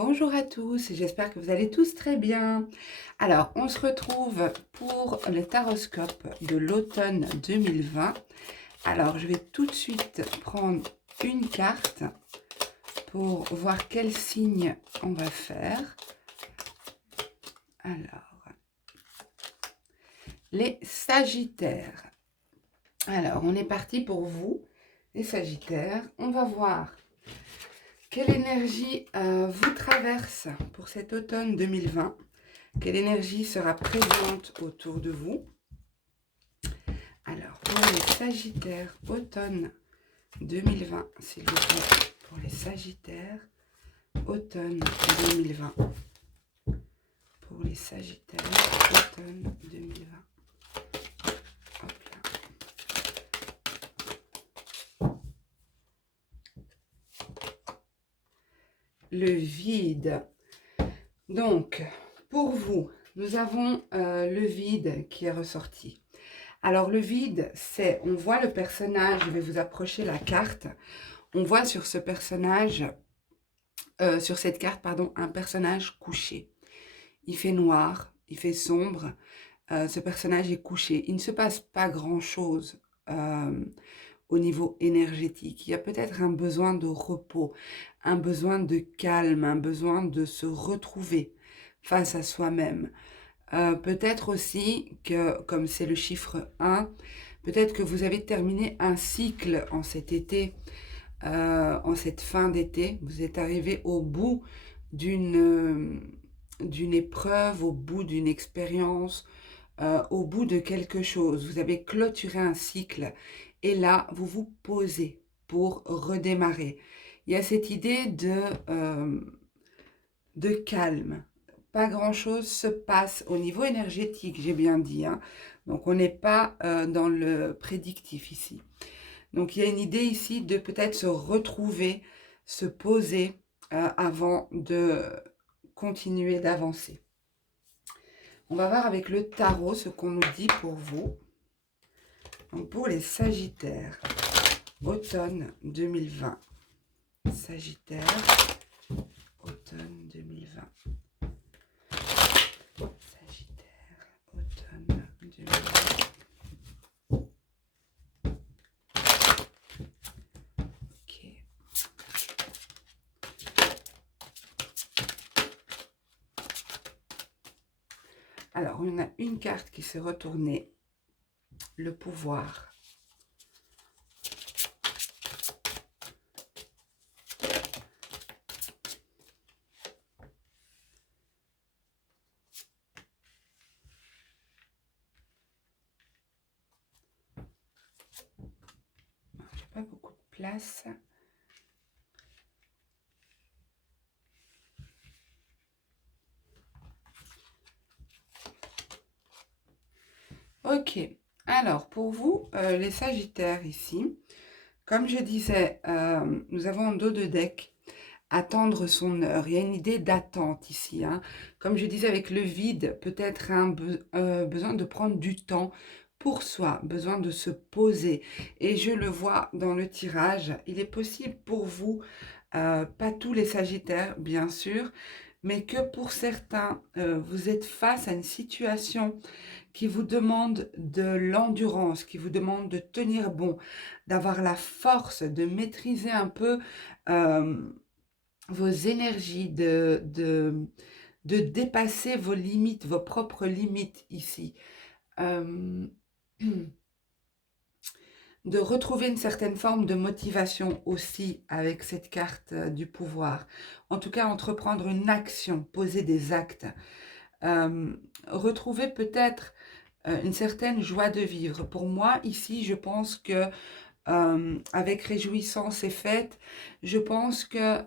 Bonjour à tous, j'espère que vous allez tous très bien. Alors, on se retrouve pour le taroscope de l'automne 2020. Alors, je vais tout de suite prendre une carte pour voir quel signe on va faire. Alors, les Sagittaires. Alors, on est parti pour vous, les Sagittaires. On va voir quelle énergie vous traverse pour cet automne 2020. Quelle énergie sera présente autour de vous? Alors, pour les Sagittaires, automne 2020, s'il vous plaît, pour les Sagittaires, automne 2020. Pour les Sagittaires, automne 2020. Hop là. Le vide. Donc, pour vous, nous avons le vide qui est ressorti. Alors, le vide, c'est, on voit le personnage, je vais vous approcher la carte, on voit sur ce personnage, sur cette carte, pardon, un personnage couché. Il fait noir, il fait sombre, ce personnage est couché. Il ne se passe pas grand-chose au niveau énergétique. Il y a peut-être un besoin de repos, un besoin de calme, un besoin de se retrouver face à soi-même. Peut-être aussi que, comme c'est le chiffre 1, peut-être que vous avez terminé un cycle en cet été, en cette fin d'été. Vous êtes arrivé au bout d'une épreuve, au bout d'une expérience, au bout de quelque chose. Vous avez clôturé un cycle et là, vous vous posez pour redémarrer. Il y a cette idée de calme. Pas grand-chose se passe au niveau énergétique, j'ai bien dit, hein. Donc, on n'est pas dans le prédictif ici. Donc, il y a une idée ici de peut-être se retrouver, se poser avant de continuer d'avancer. On va voir avec le tarot ce qu'on nous dit pour vous. Donc, pour les Sagittaires, automne 2020. Sagittaire, automne 2020. Sagittaire, automne 2020. Ok. Alors, on a une carte qui s'est retournée. Le pouvoir. J'ai pas beaucoup de place. Ok. Alors, pour vous, les Sagittaires ici, comme je disais, nous avons en dos de deck attendre son heure. Il y a une idée d'attente ici, hein. Comme je disais avec le vide, peut-être un besoin de prendre du temps pour soi, besoin de se poser. Et je le vois dans le tirage, il est possible pour vous, pas tous les Sagittaires, bien sûr, mais que pour certains, vous êtes face à une situation qui vous demande de l'endurance, qui vous demande de tenir bon, d'avoir la force, de maîtriser un peu vos énergies, de dépasser vos limites, vos propres limites ici. Euh, de retrouver une certaine forme de motivation aussi avec cette carte du pouvoir. En tout cas, entreprendre une action, poser des actes. Retrouver peut-être une certaine joie de vivre. Pour moi, ici, je pense que avec réjouissance et fête, je pense que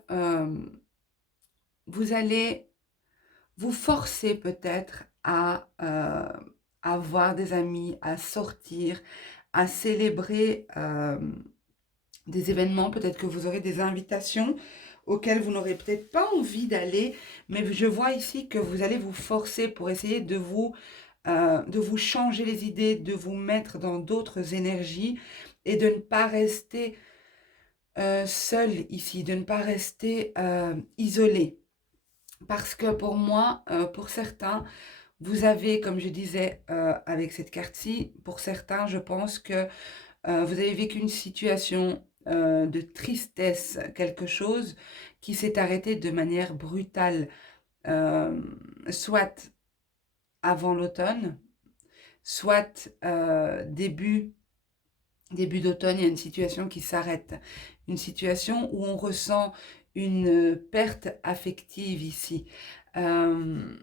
vous allez vous forcer peut-être à voir des amis, à sortir, à célébrer des événements. Peut-être que vous aurez des invitations auxquelles vous n'aurez peut-être pas envie d'aller, mais je vois ici que vous allez vous forcer pour essayer de vous changer les idées, de vous mettre dans d'autres énergies et de ne pas rester seul ici, de ne pas rester isolé. Parce que pour moi, pour certains, vous avez, comme je disais avec cette carte-ci, pour certains, je pense que vous avez vécu une situation de tristesse, quelque chose qui s'est arrêté de manière brutale, euh, soit avant l'automne, soit début d'automne, il y a une situation qui s'arrête. Une situation où on ressent une perte affective ici. Euh,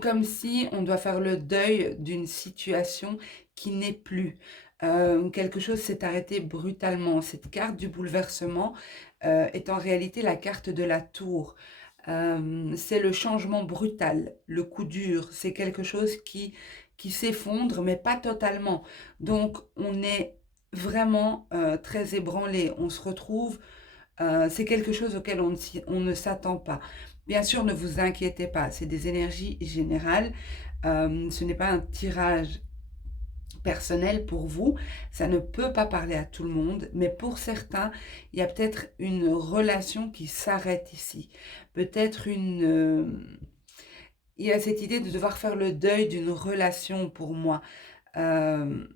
Comme si on doit faire le deuil d'une situation qui n'est plus. Quelque chose s'est arrêté brutalement. Cette carte du bouleversement est en réalité la carte de la tour. C'est le changement brutal, le coup dur. C'est quelque chose qui s'effondre, mais pas totalement. Donc, on est vraiment très ébranlé. On se retrouve c'est quelque chose auquel on ne s'attend pas. Bien sûr, ne vous inquiétez pas, c'est des énergies générales. Ce n'est pas un tirage personnel pour vous. Ça ne peut pas parler à tout le monde, mais pour certains, il y a peut-être une relation qui s'arrête ici. Peut-être il y a cette idée de devoir faire le deuil d'une relation pour moi. Euh,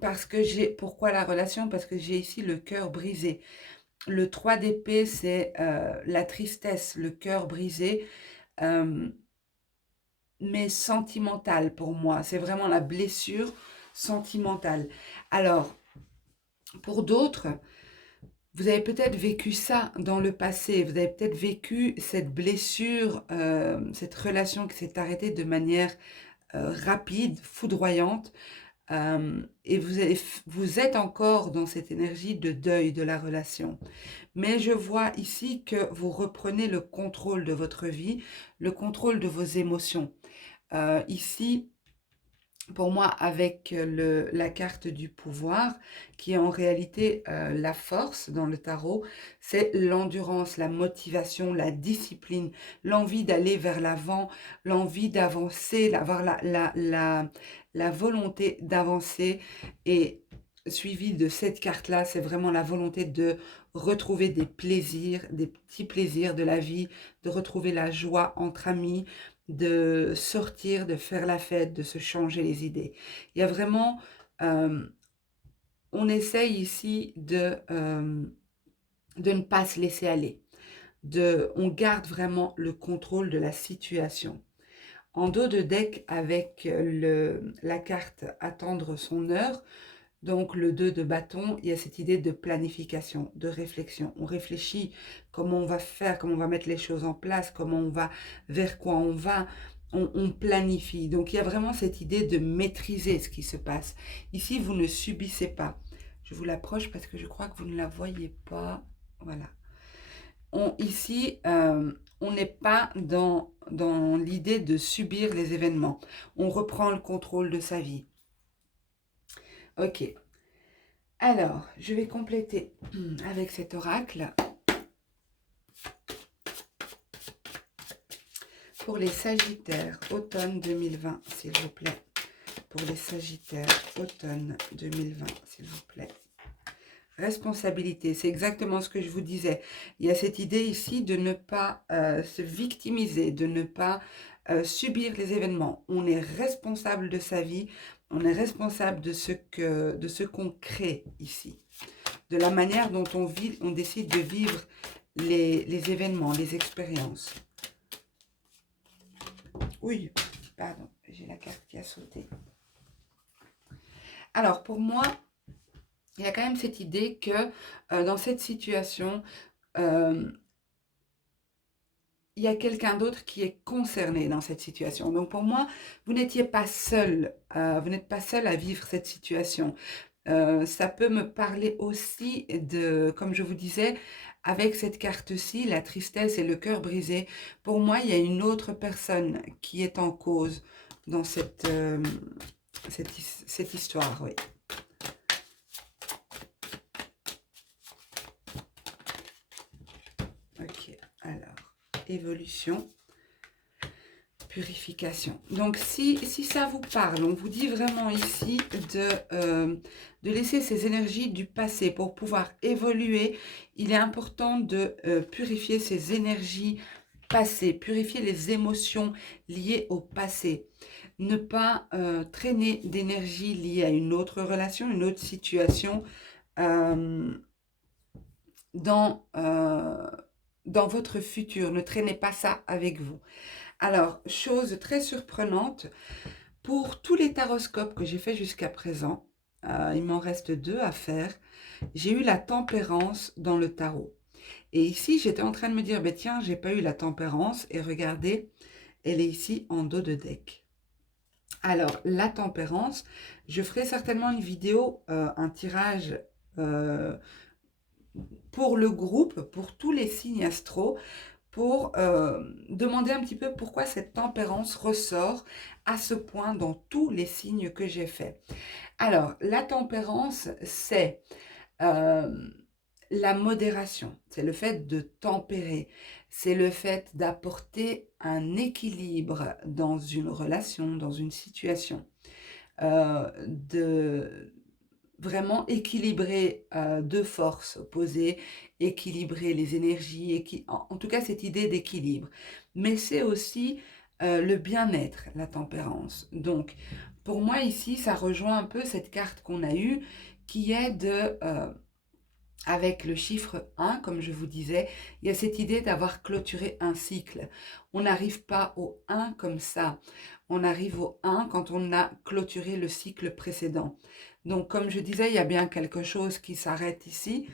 Parce que Pourquoi la relation? Parce que j'ai ici le cœur brisé. Le 3 d'épée, c'est la tristesse, le cœur brisé, euh, mais sentimentale pour moi. C'est vraiment la blessure sentimentale. Alors, pour d'autres, vous avez peut-être vécu ça dans le passé. Vous avez peut-être vécu cette blessure, cette relation qui s'est arrêtée de manière rapide, foudroyante. Et vous êtes encore dans cette énergie de deuil de la relation. Mais je vois ici que vous reprenez le contrôle de votre vie, le contrôle de vos émotions. Ici, pour moi, avec la carte du pouvoir, qui est en réalité la force dans le tarot, c'est l'endurance, la motivation, la discipline, l'envie d'aller vers l'avant, l'envie d'avancer, d'avoir la volonté d'avancer. Et suivi de cette carte-là, c'est vraiment la volonté de retrouver des plaisirs, des petits plaisirs de la vie, de retrouver la joie entre amis, de sortir, de faire la fête, de se changer les idées. Il y a vraiment, euh, on essaye ici de ne pas se laisser aller. On garde vraiment le contrôle de la situation. En dos de deck, avec la carte attendre son heure, donc le 2 de bâton, il y a cette idée de planification, de réflexion. On réfléchit comment on va faire, comment on va mettre les choses en place, comment on va, vers quoi on va. On planifie. Donc il y a vraiment cette idée de maîtriser ce qui se passe. Ici, vous ne subissez pas. Je vous l'approche parce que je crois que vous ne la voyez pas. Voilà. Ici, on n'est pas dans l'idée de subir les événements. On reprend le contrôle de sa vie. Ok. Alors, je vais compléter avec cet oracle. Pour les Sagittaires, automne 2020, s'il vous plaît. Pour les Sagittaires, automne 2020, s'il vous plaît. Responsabilité, c'est exactement ce que je vous disais. Il y a cette idée ici de ne pas se victimiser, de ne pas subir les événements. On est responsable de sa vie, on est responsable de ce qu'on crée ici. De la manière dont on décide de vivre les événements, les expériences. Oui, pardon, j'ai la carte qui a sauté. Alors, pour moi, il y a quand même cette idée que dans cette situation, euh, il y a quelqu'un d'autre qui est concerné dans cette situation. Donc, pour moi, vous n'étiez pas seul. Vous n'êtes pas seul à vivre cette situation. Ça peut me parler aussi de, comme je vous disais, avec cette carte-ci, la tristesse et le cœur brisé. Pour moi, il y a une autre personne qui est en cause dans cette histoire, oui. Ok, alors, évolution. purification. Donc, si ça vous parle, on vous dit vraiment ici de laisser ces énergies du passé pour pouvoir évoluer. Il est important de purifier ces énergies passées, purifier les émotions liées au passé. Ne pas traîner d'énergie liée à une autre relation, une autre situation dans votre futur. Ne traînez pas ça avec vous. Alors, chose très surprenante, pour tous les taroscopes que j'ai fait jusqu'à présent, il m'en reste 2 à faire, j'ai eu la tempérance dans le tarot. Et ici, j'étais en train de me dire, ben tiens, j'ai pas eu la tempérance, et regardez, elle est ici en dos de deck. Alors, la tempérance, je ferai certainement une vidéo, un tirage pour le groupe, pour tous les signes astro, pour demander un petit peu pourquoi cette tempérance ressort à ce point dans tous les signes que j'ai faits. Alors, la tempérance, c'est la modération, c'est le fait de tempérer, c'est le fait d'apporter un équilibre dans une relation, dans une situation, de vraiment équilibrer deux forces opposées, équilibrer les énergies, en tout cas cette idée d'équilibre. Mais c'est aussi le bien-être, la tempérance. Donc, pour moi ici, ça rejoint un peu cette carte qu'on a eue, qui est avec le chiffre 1, comme je vous disais, il y a cette idée d'avoir clôturé un cycle. On n'arrive pas au 1 comme ça. On arrive au 1 quand on a clôturé le cycle précédent. Donc, comme je disais, il y a bien quelque chose qui s'arrête ici.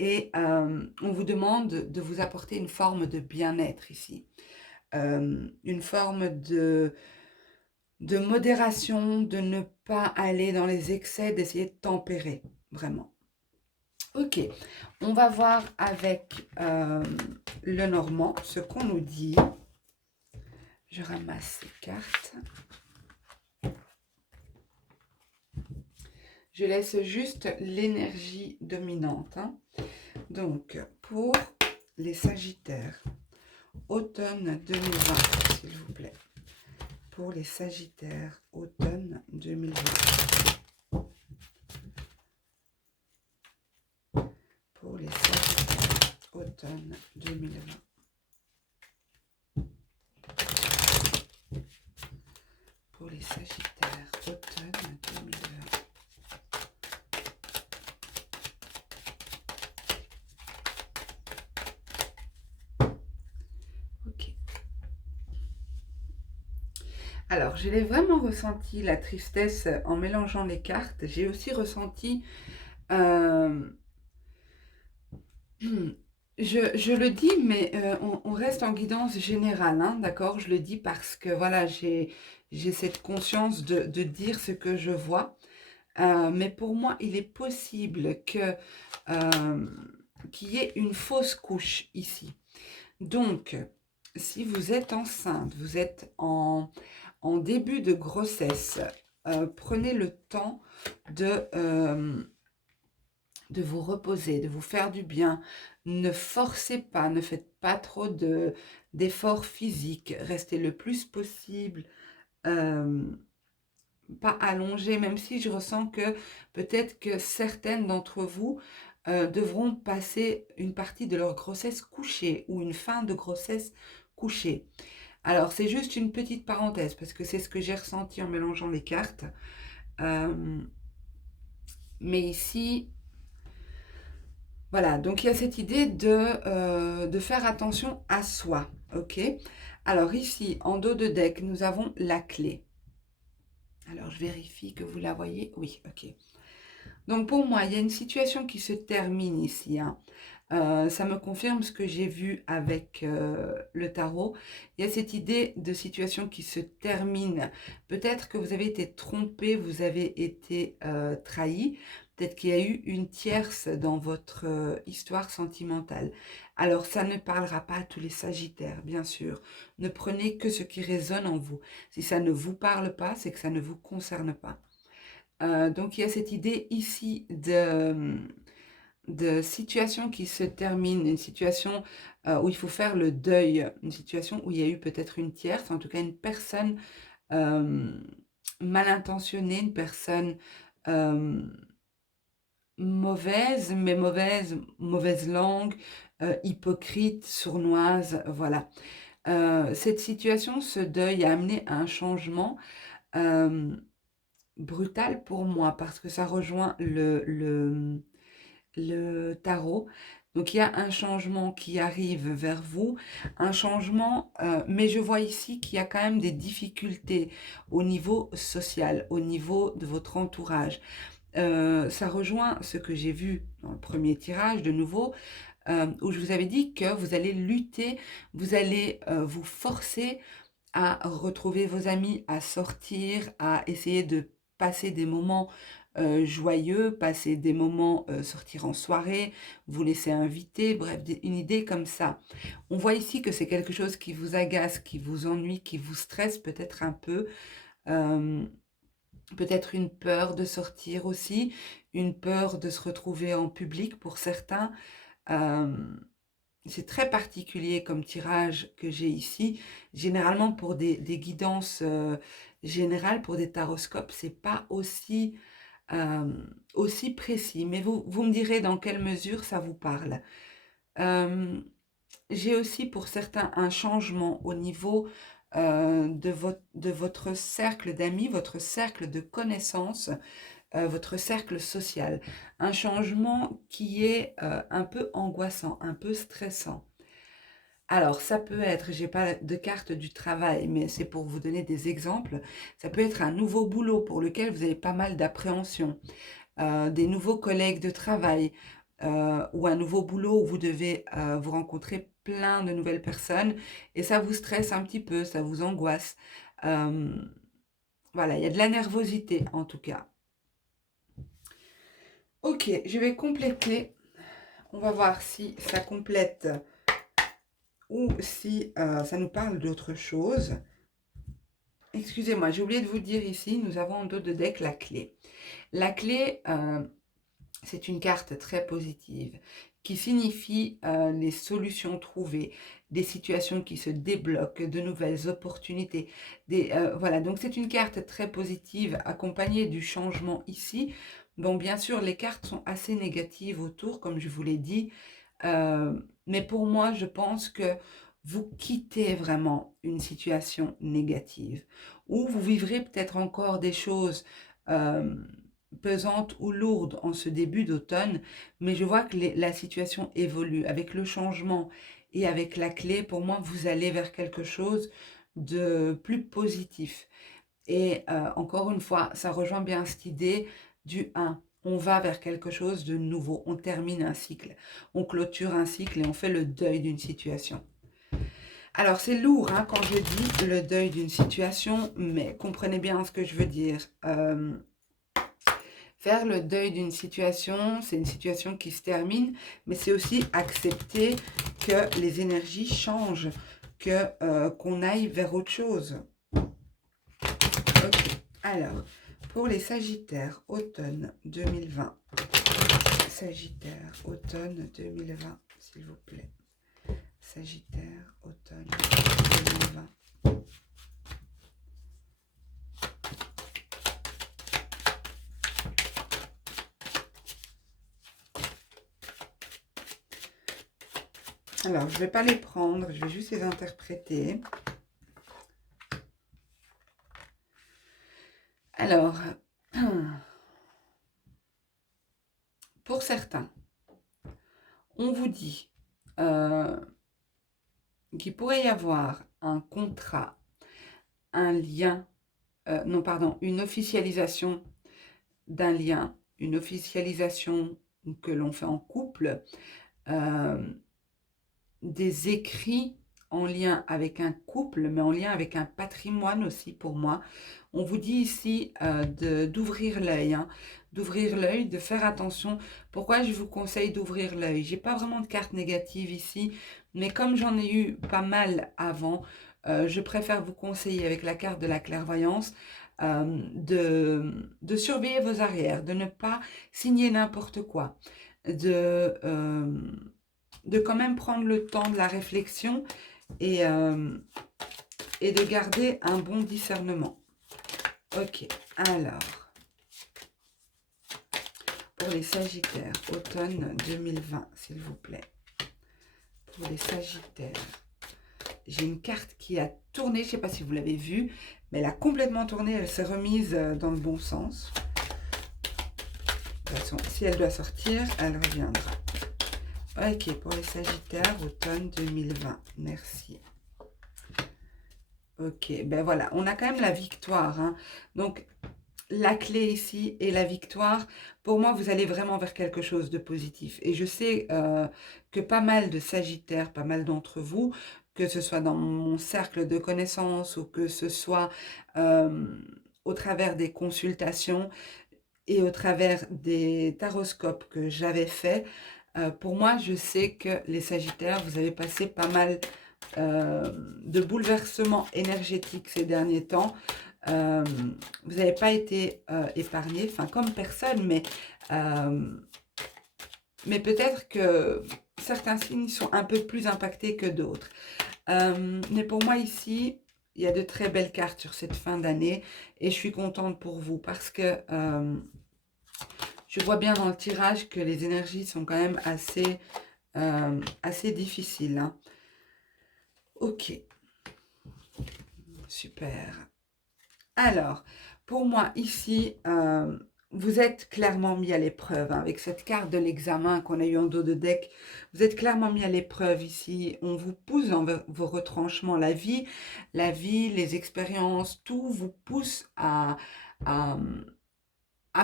Et on vous demande de vous apporter une forme de bien-être ici. Une forme de modération, de ne pas aller dans les excès, d'essayer de tempérer, vraiment. Ok, on va voir avec le normand ce qu'on nous dit. Je ramasse ces cartes. Je laisse juste l'énergie dominante. Hein. Donc, pour les Sagittaires, automne 2020, s'il vous plaît. Pour les Sagittaires, automne 2020. Pour les Sagittaires, automne 2020. Pour les Sagittaires, automne 2020. Ok. Alors, je l'ai vraiment ressenti, la tristesse, en mélangeant les cartes. J'ai aussi ressenti... Je le dis, mais on reste en guidance générale, hein, d'accord? Je le dis parce que, voilà, j'ai cette conscience de dire ce que je vois. Mais pour moi, il est possible qu'il y ait une fausse couche ici. Donc, si vous êtes enceinte, vous êtes en début de grossesse, prenez le temps de vous reposer, de vous faire du bien. Ne forcez pas, ne faites pas trop d'efforts physiques. Restez le plus possible, pas allongé, même si je ressens que peut-être que certaines d'entre vous devront passer une partie de leur grossesse couchée ou une fin de grossesse couchée. Alors, c'est juste une petite parenthèse parce que c'est ce que j'ai ressenti en mélangeant les cartes. Mais ici... Voilà, donc il y a cette idée de faire attention à soi, ok? Alors ici, en dos de deck, nous avons la clé. Alors, je vérifie que vous la voyez. Oui, ok. Donc, pour moi, il y a une situation qui se termine ici. Hein. Ça me confirme ce que j'ai vu avec le tarot. Il y a cette idée de situation qui se termine. Peut-être que vous avez été trompé, vous avez été trahi. Peut-être qu'il y a eu une tierce dans votre histoire sentimentale. Alors, ça ne parlera pas à tous les Sagittaires, bien sûr. Ne prenez que ce qui résonne en vous. Si ça ne vous parle pas, c'est que ça ne vous concerne pas. Donc, il y a cette idée ici de situation qui se termine, une situation où il faut faire le deuil, une situation où il y a eu peut-être une tierce, en tout cas une personne mal intentionnée, une personne mauvaise, mais mauvaise langue, hypocrite, sournoise, voilà. Cette situation, ce deuil a amené à un changement brutal pour moi parce que ça rejoint le tarot. Donc il y a un changement qui arrive vers vous, un changement, mais je vois ici qu'il y a quand même des difficultés au niveau social, au niveau de votre entourage. Ça rejoint ce que j'ai vu dans le premier tirage de nouveau, où je vous avais dit que vous allez lutter, vous allez vous forcer à retrouver vos amis, à sortir, à essayer de passer des moments joyeux, passer des moments, sortir en soirée, vous laisser inviter, bref, une idée comme ça. On voit ici que c'est quelque chose qui vous agace, qui vous ennuie, qui vous stresse peut-être un peu. euh, Peut-être une peur de sortir aussi, une peur de se retrouver en public pour certains. Euh, c'est très particulier comme tirage que j'ai ici. Généralement, pour des guidances générales, pour des taroscopes, c'est pas euh, aussi précis. Mais vous me direz dans quelle mesure ça vous parle. Euh, j'ai aussi pour certains un changement au niveau de votre cercle d'amis, votre cercle de connaissances, votre cercle social. Un changement qui est un peu angoissant, un peu stressant. Alors, ça peut être, j'ai pas de carte du travail, mais c'est pour vous donner des exemples. Ça peut être un nouveau boulot pour lequel vous avez pas mal d'appréhension, des nouveaux collègues de travail, ou un nouveau boulot où vous devez vous rencontrer plein de nouvelles personnes et ça vous stresse un petit peu, ça vous angoisse. Euh, voilà, il y a de la nervosité en tout cas. Ok, je vais compléter. On va voir si ça complète ou si ça nous parle d'autre chose. Excusez-moi, j'ai oublié de vous dire ici, nous avons en dos de deck la clé. La clé, c'est une carte très positive qui signifie les solutions trouvées, des situations qui se débloquent, de nouvelles opportunités. Voilà, donc c'est une carte très positive accompagnée du changement ici. Bon, bien sûr, les cartes sont assez négatives autour, comme je vous l'ai dit, mais pour moi, je pense que vous quittez vraiment une situation négative, ou vous vivrez peut-être encore des choses euh, pesantes ou lourdes en ce début d'automne, mais je vois que la situation évolue avec le changement et avec la clé. Pour moi, vous allez vers quelque chose de plus positif. Et encore une fois, ça rejoint bien cette idée du 1. On va vers quelque chose de nouveau. On termine un cycle. On clôture un cycle et on fait le deuil d'une situation. Alors, c'est lourd hein, quand je dis le deuil d'une situation, mais comprenez bien ce que je veux dire. Faire le deuil d'une situation, c'est une situation qui se termine, mais c'est aussi accepter que les énergies changent, qu'on aille vers autre chose. Ok, alors, pour les Sagittaires, automne 2020. Sagittaire, automne 2020, s'il vous plaît. Sagittaire, automne 2020. Alors, je ne vais pas les prendre, je vais juste les interpréter. Alors, pour certains, on vous dit qu'il pourrait y avoir un contrat, un lien, non pardon, une officialisation d'un lien, une officialisation que l'on fait en couple, des écrits en lien avec un couple, mais en lien avec un patrimoine aussi pour moi. On vous dit ici d'ouvrir l'œil, hein, d'ouvrir l'œil, de faire attention. Pourquoi je vous conseille d'ouvrir l'œil? J'ai pas vraiment de carte négative ici, mais comme j'en ai eu pas mal avant, je préfère vous conseiller avec la carte de la clairvoyance de surveiller vos arrières, de ne pas signer n'importe quoi, de de quand même prendre le temps de la réflexion et de garder un bon discernement. Ok, alors, pour les Sagittaires, automne 2020, s'il vous plaît. Pour les Sagittaires, j'ai une carte qui a tourné, je ne sais pas si vous l'avez vue, mais elle a complètement tourné, elle s'est remise dans le bon sens. De toute façon, si elle doit sortir, elle reviendra. Ok, pour les Sagittaires, automne 2020, merci. Ok, ben voilà, on a quand même la victoire, hein. Donc, la clé ici est la victoire. Pour moi, vous allez vraiment vers quelque chose de positif. Et je sais que pas mal de Sagittaires, pas mal d'entre vous, que ce soit dans mon cercle de connaissances ou que ce soit au travers des consultations et au travers des taroscopes que j'avais fait, pour moi, je sais que les Sagittaires, vous avez passé pas mal de bouleversements énergétiques ces derniers temps. Vous n'avez pas été épargné, enfin comme personne, mais peut-être que certains signes sont un peu plus impactés que d'autres. Mais pour moi ici, il y a de très belles cartes sur cette fin d'année et je suis contente pour vous parce que je vois bien dans le tirage que les énergies sont quand même assez difficiles, hein. Ok, super. Alors, pour moi, ici, vous êtes clairement mis à l'épreuve, hein, avec cette carte de l'examen qu'on a eu en dos de deck. Vous êtes clairement mis à l'épreuve ici. On vous pousse dans vos retranchements. La vie, les expériences, tout vous pousse à, à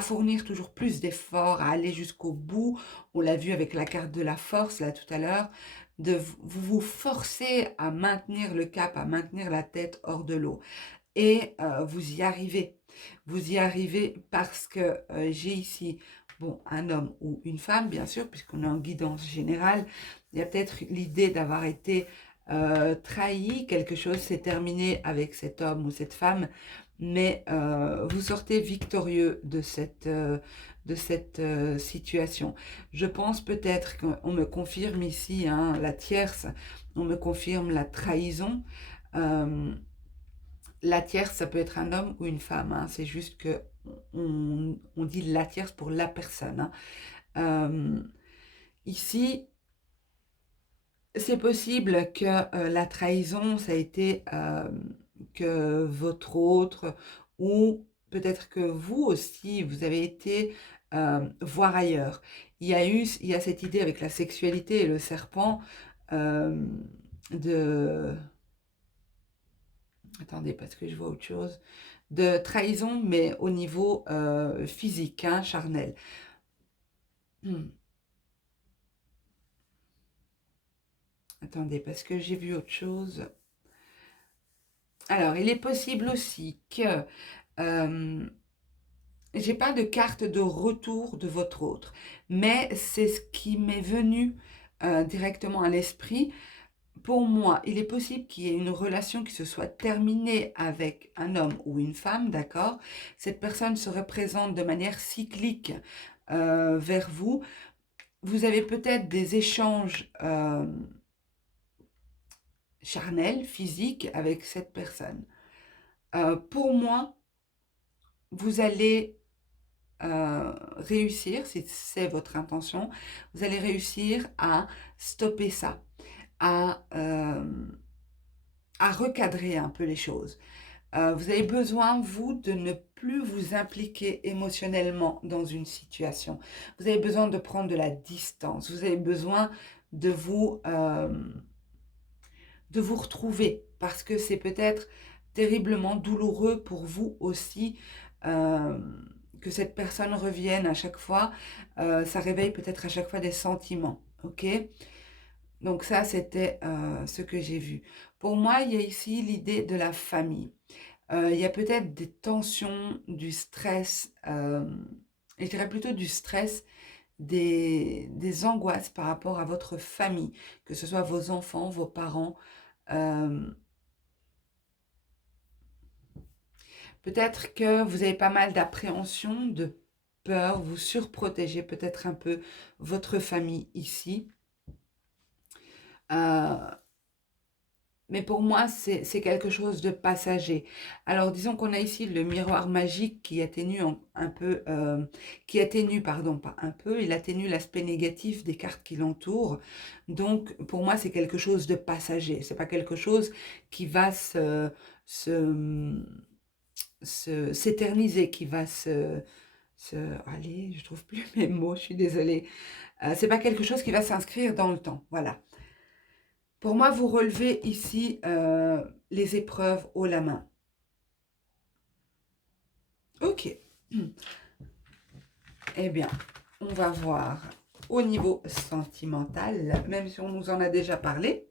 fournir toujours plus d'efforts, à aller jusqu'au bout. On l'a vu avec la carte de la force, là, tout à l'heure. Vous vous forcez à maintenir le cap, à maintenir la tête hors de l'eau. Et vous y arrivez. Vous y arrivez parce que j'ai ici, bon, un homme ou une femme, bien sûr, puisqu'on est en guidance générale. Il y a peut-être l'idée d'avoir été trahi, quelque chose s'est terminé avec cet homme ou cette femme, mais vous sortez victorieux de cette situation. Je pense peut-être qu'on me confirme ici, hein, la tierce, on me confirme la trahison. La tierce, ça peut être un homme ou une femme, hein. C'est juste que on dit la tierce pour la personne, hein. Ici, c'est possible que la trahison, ça a été que votre autre, ou peut-être que vous aussi, vous avez été voir ailleurs. Il y a cette idée avec la sexualité et le serpent euh, de... Attendez, parce que je vois autre chose. De trahison, mais au niveau physique, hein, charnel. Attendez, parce que j'ai vu autre chose. Alors, il est possible aussi que j'ai pas de carte de retour de votre autre, mais c'est ce qui m'est venu directement à l'esprit. Pour moi, il est possible qu'il y ait une relation qui se soit terminée avec un homme ou une femme, d'accord? Cette personne se représente de manière cyclique vers vous. Vous avez peut-être des échanges charnels, physiques avec cette personne. Pour moi, vous allez réussir, si c'est votre intention, vous allez réussir à stopper ça, à recadrer un peu les choses. Vous avez besoin, vous, de ne plus vous impliquer émotionnellement dans une situation. Vous avez besoin de prendre de la distance. Vous avez besoin de vous retrouver parce que c'est peut-être terriblement douloureux pour vous aussi que cette personne revienne à chaque fois. Ça réveille peut-être à chaque fois des sentiments. Ok? Donc ça, c'était ce que j'ai vu. Pour moi, il y a ici l'idée de la famille. Il y a peut-être des tensions, du stress, et je dirais plutôt du stress, des angoisses par rapport à votre famille, que ce soit vos enfants, vos parents. Euh, Peut-être que vous avez pas mal d'appréhension, de peur, vous surprotégez peut-être un peu votre famille ici. Euh, mais pour moi, c'est quelque chose de passager. Alors, disons qu'on a ici le miroir magique qui atténue un peu, qui atténue, pardon, pas un peu, il atténue l'aspect négatif des cartes qui l'entourent. Donc, pour moi, c'est quelque chose de passager. C'est pas quelque chose qui va se, s'éterniser, qui va allez, je trouve plus mes mots, je suis désolée. C'est pas quelque chose qui va s'inscrire dans le temps. Voilà. Pour moi, vous relevez ici les épreuves haut la main. Ok. Eh bien, on va voir au niveau sentimental, même si on nous en a déjà parlé.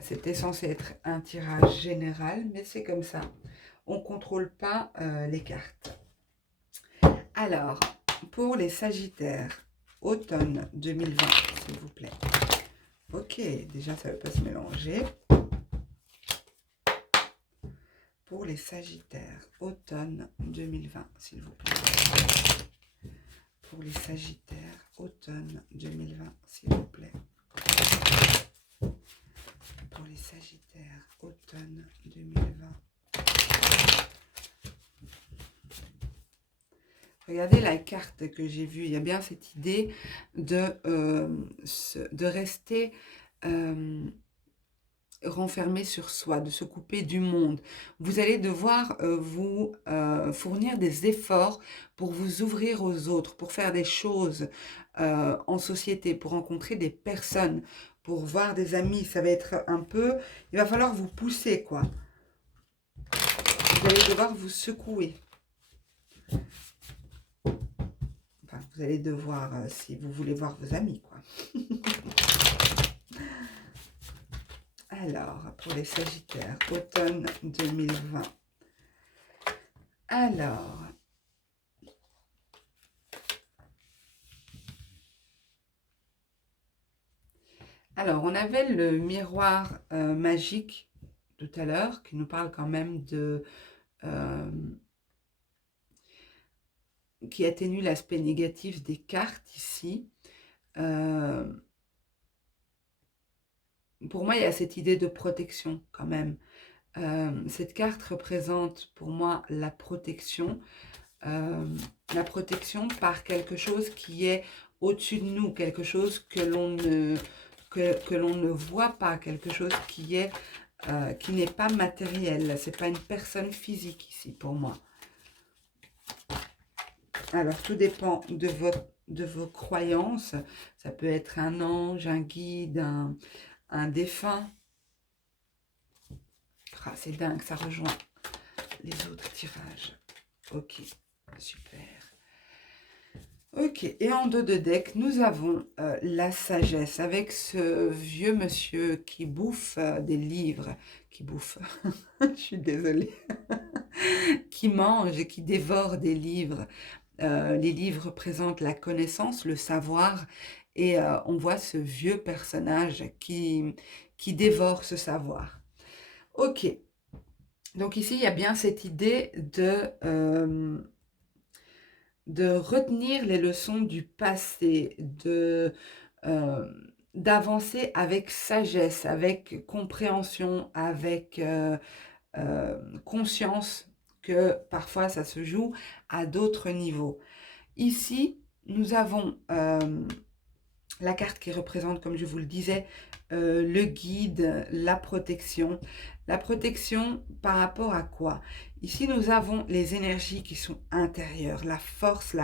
C'était censé être un tirage général, mais c'est comme ça. On ne contrôle pas les cartes. Alors, pour les Sagittaires, automne 2020, s'il vous plaît. Ok, déjà ça ne veut pas se mélanger. Pour les Sagittaires, automne 2020, s'il vous plaît. Pour les Sagittaires, automne 2020, s'il vous plaît. Pour les Sagittaires, automne 2020. Regardez la carte que j'ai vue. Il y a bien cette idée de rester renfermé sur soi, de se couper du monde. Vous allez devoir vous fournir des efforts pour vous ouvrir aux autres, pour faire des choses en société, pour rencontrer des personnes, pour voir des amis. Ça va être un peu... Il va falloir vous pousser, quoi. Vous allez devoir vous secouer. Enfin, vous allez devoir, si vous voulez voir vos amis, quoi. Alors, pour les Sagittaires, automne 2020. Alors, on avait le miroir magique tout à l'heure qui nous parle quand même de... qui atténue l'aspect négatif des cartes ici. Pour moi, il y a cette idée de protection quand même. Cette carte représente pour moi la protection par quelque chose qui est au-dessus de nous, quelque chose que l'on ne voit pas, quelque chose qui n'est pas matériel. C'est pas une personne physique ici pour moi. Alors, tout dépend de vos croyances. Ça peut être un ange, un guide, un défunt. Ah, c'est dingue, ça rejoint les autres tirages. Ok, super. Ok, et en dos de deck, nous avons la sagesse avec ce vieux monsieur qui bouffe des livres. Qui bouffe, je suis désolée. Qui mange et qui dévore des livres. Les livres représentent la connaissance, le savoir, et on voit ce vieux personnage qui dévore ce savoir. Ok, donc ici, il y a bien cette idée de retenir les leçons du passé, d'avancer avec sagesse, avec compréhension, avec conscience que parfois ça se joue à d'autres niveaux. Ici, nous avons la carte qui représente, comme je vous le disais, le guide, la protection. La protection par rapport à quoi? Ici, nous avons les énergies qui sont intérieures, la force,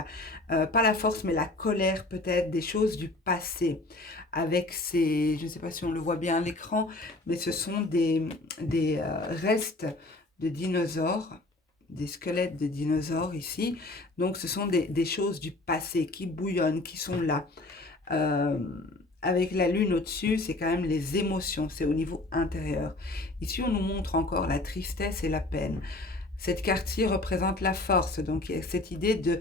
pas la force, mais la colère peut-être, des choses du passé. Avec ces, je ne sais pas si on le voit bien à l'écran, mais ce sont des restes de dinosaures, des squelettes de dinosaures ici. Donc, ce sont des choses du passé qui bouillonnent, qui sont là. Avec la lune au-dessus, c'est quand même les émotions, c'est au niveau intérieur. Ici, on nous montre encore la tristesse et la peine. Cette carte-ci représente la force, donc il y a cette idée de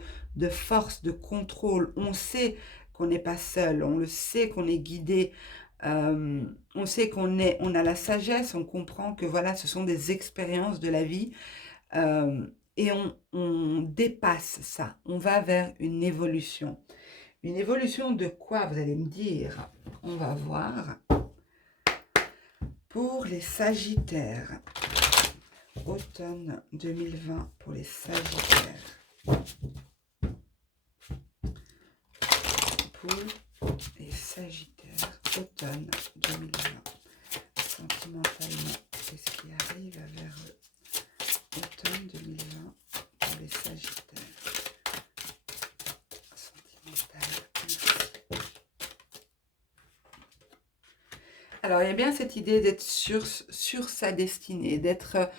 force, de contrôle. On sait qu'on n'est pas seul, on le sait qu'on est guidé, on sait on a la sagesse, on comprend que voilà, ce sont des expériences de la vie, et on dépasse ça, on va vers une évolution. Une évolution de quoi, vous allez me dire? On va voir. Pour les Sagittaires, automne 2020 pour les Sagittaires. Pour les Sagittaires, automne 2020. Sentimentalement, qu'est-ce qui arrive vers eux? Automne 2020 pour les Sagittaires. Sentimental. Alors, il y a bien cette idée d'être sur sa destinée, d'être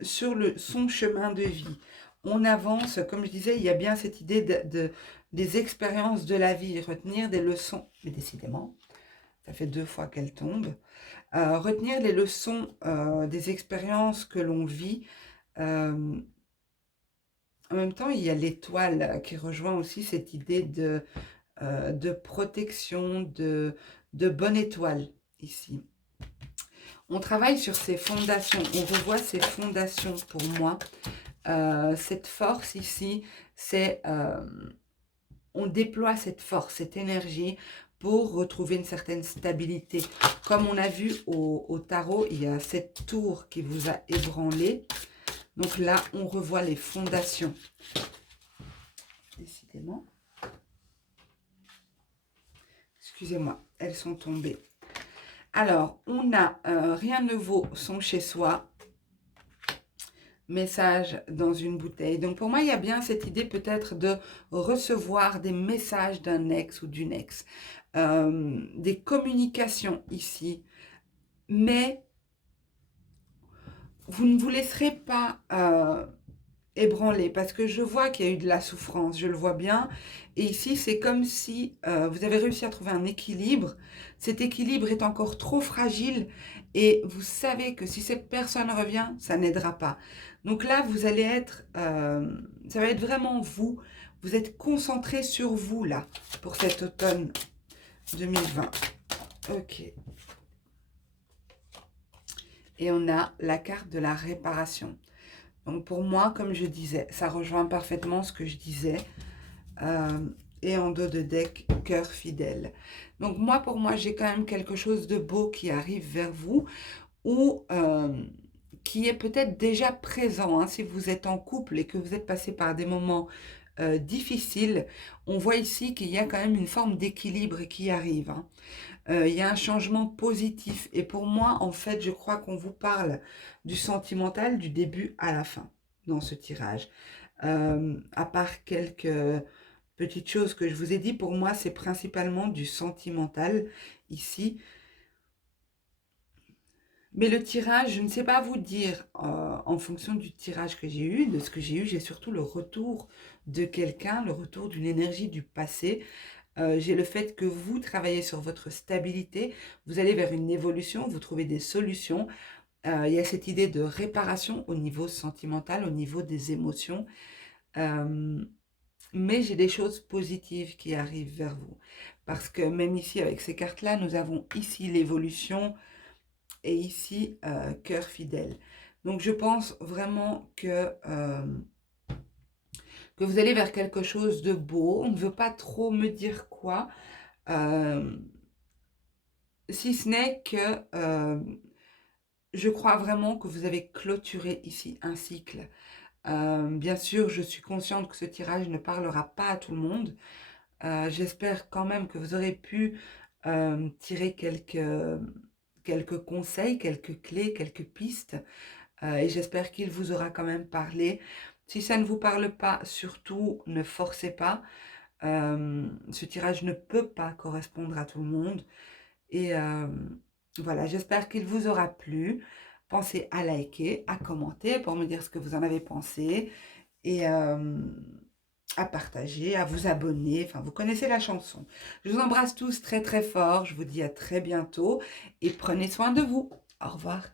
sur son chemin de vie. On avance, comme je disais, il y a bien cette idée des expériences de la vie, retenir des leçons, mais décidément, ça fait 2 fois qu'elle tombe, retenir les leçons des expériences que l'on vit. En même temps, il y a l'étoile qui rejoint aussi cette idée de protection, de bonne étoile ici. On travaille sur ces fondations, on revoit ces fondations pour moi. Cette force ici, c'est on déploie cette force, cette énergie pour retrouver une certaine stabilité. Comme on a vu au tarot, il y a cette tour qui vous a ébranlé. Donc là, on revoit les fondations. Décidément. Excusez-moi, elles sont tombées. Alors, on a rien ne vaut son chez soi. Message dans une bouteille. Donc, pour moi, il y a bien cette idée peut-être de recevoir des messages d'un ex ou d'une ex. Des communications ici. Mais vous ne vous laisserez pas ébranler parce que je vois qu'il y a eu de la souffrance, je le vois bien. Et ici, c'est comme si vous avez réussi à trouver un équilibre. Cet équilibre est encore trop fragile et vous savez que si cette personne revient, ça n'aidera pas. Donc là, vous allez être, ça va être vraiment vous. Vous êtes concentré sur vous là pour cet automne 2020. Ok. Et on a la carte de la réparation. Donc pour moi, comme je disais, ça rejoint parfaitement ce que je disais. Et en dos de deck, cœur fidèle. Donc moi, pour moi, j'ai quand même quelque chose de beau qui arrive vers vous ou qui est peut-être déjà présent. Hein, si vous êtes en couple et que vous êtes passé par des moments difficiles, on voit ici qu'il y a quand même une forme d'équilibre qui arrive. Hein. Il y a un changement positif. Et pour moi, en fait, je crois qu'on vous parle du sentimental du début à la fin dans ce tirage. À part quelques petites choses que je vous ai dit, pour moi, c'est principalement du sentimental ici. Mais le tirage, je ne sais pas vous dire, en fonction du tirage que j'ai eu, de ce que j'ai eu, j'ai surtout le retour de quelqu'un, le retour d'une énergie du passé. J'ai le fait que vous travaillez sur votre stabilité, vous allez vers une évolution, vous trouvez des solutions. Il y a cette idée de réparation au niveau sentimental, au niveau des émotions. Mais j'ai des choses positives qui arrivent vers vous. Parce que même ici, avec ces cartes-là, nous avons ici l'évolution et ici, cœur fidèle. Donc, je pense vraiment que vous allez vers quelque chose de beau. On ne veut pas trop me dire quoi. Si ce n'est que je crois vraiment que vous avez clôturé ici un cycle. Bien sûr, je suis consciente que ce tirage ne parlera pas à tout le monde. J'espère quand même que vous aurez pu tirer quelques conseils, quelques clés, quelques pistes. Et j'espère qu'il vous aura quand même parlé. Si ça ne vous parle pas, surtout ne forcez pas. Ce tirage ne peut pas correspondre à tout le monde. Et voilà, j'espère qu'il vous aura plu. Pensez à liker, à commenter pour me dire ce que vous en avez pensé. Et à partager, à vous abonner. Enfin, vous connaissez la chanson. Je vous embrasse tous très très fort. Je vous dis à très bientôt. Et prenez soin de vous. Au revoir.